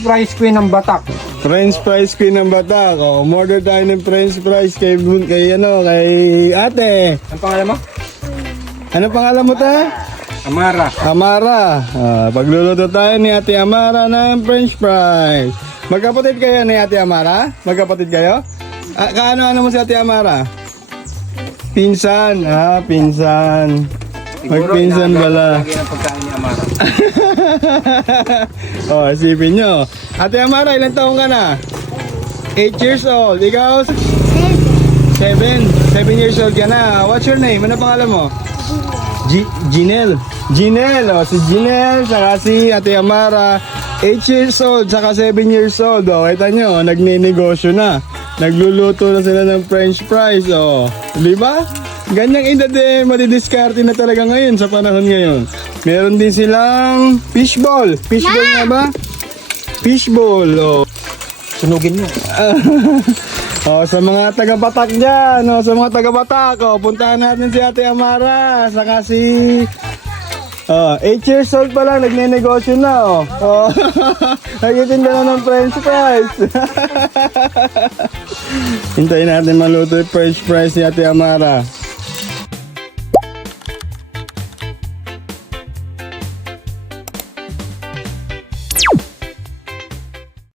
Fries queen ng Batak. French fries queen ng Batak. Oh, order tayo ng French fries kay ate. Ang pangalan mo? Ano pangalan mo ta? Amara. Amara. Pagluluto tayo ni Ate Amara ng French fries. Magkapatid kayo ni Ate Amara? Magkapatid kayo? Kaano-ano mo si Ate Amara? Pinsan. Pinsan. Magpinsan pala. Lagi ng pagkain ni Amara. Isipin nyo. Ate Amara, ilang taong ka na? 8 years old. Ikaw? 7 years old ka na. What's your name? Ano pangalan mo? Jinel. Jinel. Si Jinel, saka si Ate Amara. 8 years old, saka 7 years old. Kita nyo, nagninegosyo na. Nagluluto na sila ng French fries. Di ba? Ganyang edad madidiskarte na talaga ngayon sa panahon ngayon. Meron din silang fishball. Fishball nga ba? Fishball. Sunugin mo. Sa mga taga-Batak dyan, sa mga taga-Batak, puntahan natin si Ate Amara, saka si 8 years old pa lang, nagne-negosyo na. Nagitinda na ng French fries. Hintayin natin maluto yung French fries ni Ate Amara.